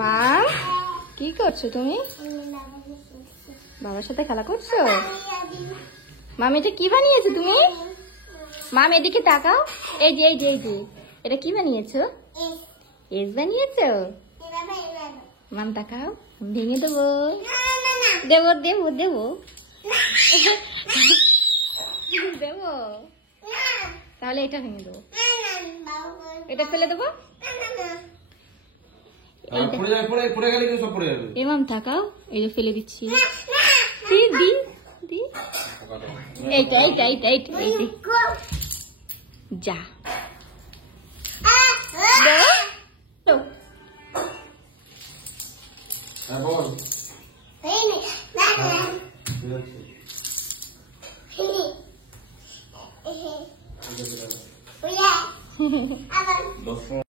মা কি করছো তুমি? বাবার সাথে খেলা করছো? মামি এটা কি বানিয়েছো তুমি? মাম এদিকে তাকাও। এই যে এই যে এই যে এটা কি বানিয়েছো? এস বানিয়েছো? মাম তাকাও, ভেঙে দেবো। দেবো দেবো দেবো দেবো। তাহলে এটা ভেঙে দেবো, এটা ফেলে দেবো। এ মাম তাকাও, এই যে ফেলে দিচ্ছি। দি দি দি এইটা এইটা এইটা এইটা এইটা যা দাও।